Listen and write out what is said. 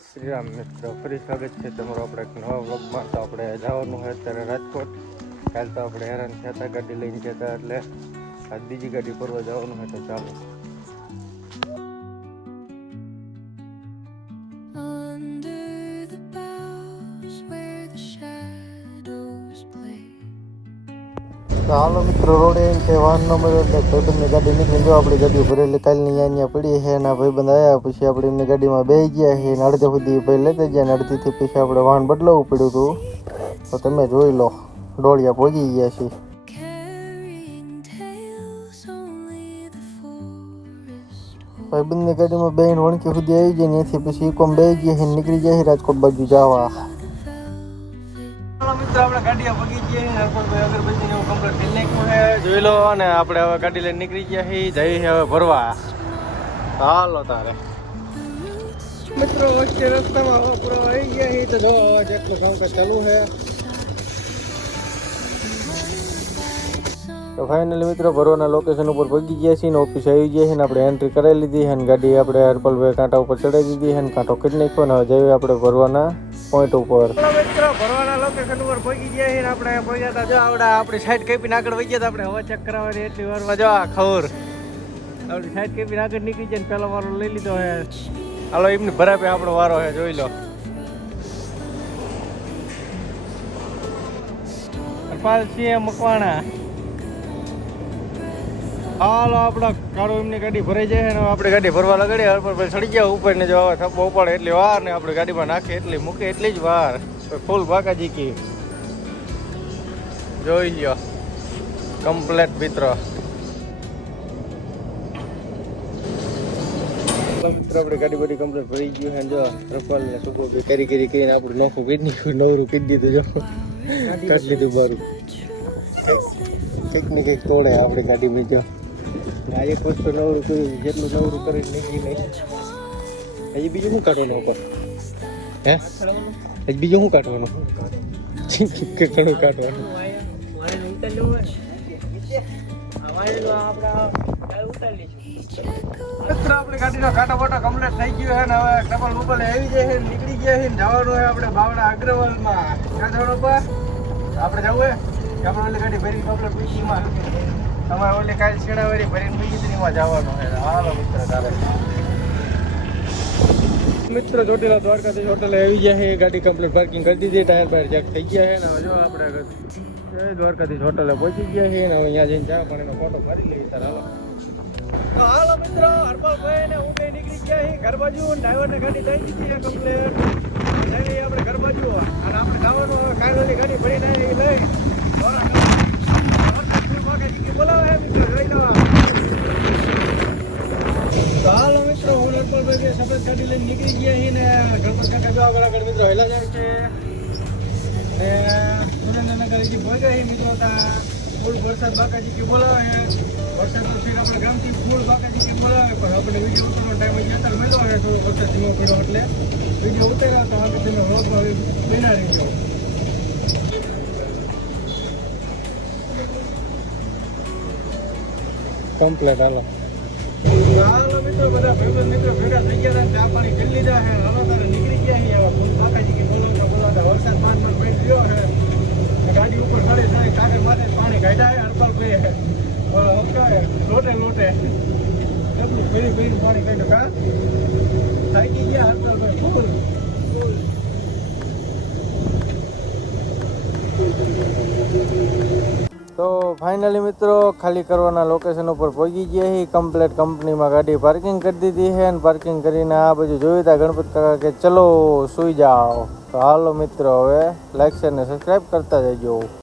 શ્રી રામ મિત્રો, ફરી સ્વાગત છે તમારું આપણે એક નવા વ્લોગમાં. તો આપણે જવાનું હોય અત્યારે રાજકોટ. કાલ તો આપણે હેરાન થયા હતા, ગાડી લઈને ગયા હતા, એટલે આજ બીજી ગાડી ફરવા જવાનું હોય. તો ચાલો. તો હાલો મિત્રો, રોડે એમ કે વાહન નંબર એટલે ભાઈબંધની ગાડી નીકળી. જો આપણી ગાડી ભરેલી કાલની અહીંયા પડી છે. એના ભાઈબંધ આવ્યા પછી આપણે એમની ગાડીમાં બેસી ગયા છે. ને અડધે સુધી ભાઈ લેતા ગયા ને અડધીથી પછી આપણે વાહન બદલાવવું પડ્યું હતું. તો તમે જોઈ લો, ડોળિયા પહોંચી ગયા છીએ. ભાઈબંધની ગાડીમાં બેન વણકી સુધી આવી જાય ને એથી પછી કોમ બેસી ગયા છે, નીકળી જાય છે રાજકોટ બાજુ જવા. મિત્રો આપણે ગાડીઓ પગી જઈએ, હરપણભાઈ અગરબત્તી એવું કમ્પ્લીટ કરી નાખ્યું છે, જોઈ લો. અને આપણે હવે ગાડી લઈને નીકળી ગયા છીએ, જઈએ હવે ભરવા. હાલો તારે મિત્રો, વચ્ચે રસ્તામાં હવે પૂરા આવી ગયા છીએ. તો જો જેટલું કામકાજ ચાલુ છે. તો ફાઇનલી મિત્રો ભરવાના લોકેશન ઉપર પગી ગયા છીએ ને ઓફિસ આવી ગયા છે ને આપણે એન્ટ્રી કરાવી લીધી છે ને ગાડી આપણે હરપલભાઈ કાંટા ઉપર ચડાવી દીધી છે ને કાંટો કરી નાખ્યો ને હવે જઈએ આપણે ભરવાના પોઈન્ટ ઉપર. મિત્રો ભરવાના લોકેશન ઉપર પહોંચી ગયા છીએ. આપણે પહોંચ્યા હતા, જો આવડા આપણી સાઈડ કાપીને આગળ વહી ગયા હતા. આપણે હવા ચેક કરાવવાની એટલી વારમાં જો આ ખબર આપણી સાઈડ કાપીને આગળ નીકળી જાય ને પહેલો વારો લઈ લીધો છે. હાલો એમની ભરાપે આપણો વારો છે, જોઈ લો. હરપાલસિંહ મકવાણા. હાલો આપણા કાળો એમની ગાડી ભરાઈ જાય છે ને આપણે ગાડી ભરવા લગાડી. હરપલભાઈ ચડી ગયા ઉપર ને જો થપ્પો ઉપાડે એટલી વાર ને આપણે ગાડીમાં નાખે એટલી મૂકે એટલી જ વાર. ફૂલ બાકાજી કી જોઈ લ્યો કમ્પ્લેટ મિત્રો. મિત્રો આપણે ગાડી બધી કમ્પ્લેટ ભરી ગયું છે. જો રફાલ ને સુબો બી કરી કરીને આપણું નોખું કરી નાખ્યું, નવરું કરી દીધું. જો કાઢી લીધું બારું. કંઈક ને કંઈક તોડે આપણી ગાડીમાં. જો આ એક વસ્તુ નવરું કર્યું, જેટલું નવરું કરીને નીકળી નહીં. હજી બીજું શું કાઢવાનું હતો? હે હજી બીજું શું કાઢવાનું? કે ઘણું કાઢવાનું. આપણે ગાડીનો કાંટા બોટા કમ્પ્લીટ થઈ ગયો છે ને હવે ડબલ મોબાઈલ આવી જાય છે, નીકળી ગયા છે. જવાનું હોય આપણે બાવડા અગ્રવાલમાં. ક્યાં જવાનું પર આપણે જવું હોય આપણે ઓલી ગાડી ભરી કમ્પ્લીટ પીસીમાં. તમારે ઓલી કાલ છેડાવાળી ભરીને પીસીમાં જવાનું છે. હાલો મિત્ર તારે મિત્રો ચોટીલા દ્વારકાથી હોટલે આવી ગયા છે. ગાડી કમ્પ્લીટ પાર્કિંગ કરી દીધી, ટાયર બાયર ચેક થઈ ગયા છે ને હવે જો આપણે દ્વારકાથી હોટલે પહોંચી ગયા છે ને અહીંયા જઈને ચા પાણીનો ફોટો મારી લઈએ તાર. હાલો તો હાલો મિત્રો, હરપાલભાઈ ને હું બે નીકળી ગયા છીએ ઘર બાજુ. ડ્રાઈવરને ગાડી દઈ દીધી છે કમ્પ્લીટ. જઈએ આપણે ઘર બાજુ અને આપણે જવાનું કાંગોલી ગાડી ભરીને લઈ બોલાવે મિત્રો જોઈ લેવા. તો હાલો મિત્રો, હું હરપાલભાઈ સફેદ ગાડી લઈને નીકળી ગયા છીએ ને ગણપત કાકા જો આગળ મિત્રો હેલા જાય છે ને સુરેન્દ્રનગર હજી પહોંચ્યા છીએ મિત્રો. ફૂલ વરસાદ બાકાજી કે બોલાવે. વરસાદ તો ફીર આપણા ગામથી ફૂલ બાકાજી કે બોલાવે, પણ આપણે વિડીયો ઉતારવાનો ટાઈમ હજી અત્યારે મળ્યો છે. થોડો વરસાદ ધીમો પડ્યો એટલે વિડીયો ઉતાર્યા તો આપણે તમે વ્લોગમાં બના રહી ગયો કમ્પ્લેટ. હાલો હાલો મિત્રો, બધા ભાઈબંધ મિત્રો ભેગા થઈ ગયા હતા, ચા પાણી કરી લીધા છે. હાલો તારે નીકળી ગયા છીએ. હવે ફૂલ બાકાજી કે બોલાવતા વરસાદ માંડ પડી ગયો છે. ગાડી ઉપર ખડે થાય કાગળ માથે પાણી કાઢ્યા. હરપાલભાઈ લોટે લોટે એટલું ફેરી પાણી કાઢ્યું. કા થાકી ગયા હરપાલભાઈ ફૂલ. તો ફાઇનલી મિત્રો ખાલી કરવાના લોકેશન ઉપર પહોંચી ગયા છીએ. કમ્પ્લેટ કંપનીમાં ગાડી પાર્કિંગ કરી દીધી છે અને પાર્કિંગ કરીને આ બધું જોયું હતા ગણપત કાકા કે ચલો સુઈ જાઓ. તો હાલો મિત્રો હવે લાઈક શેર ને સબસ્ક્રાઈબ કરતા જજો.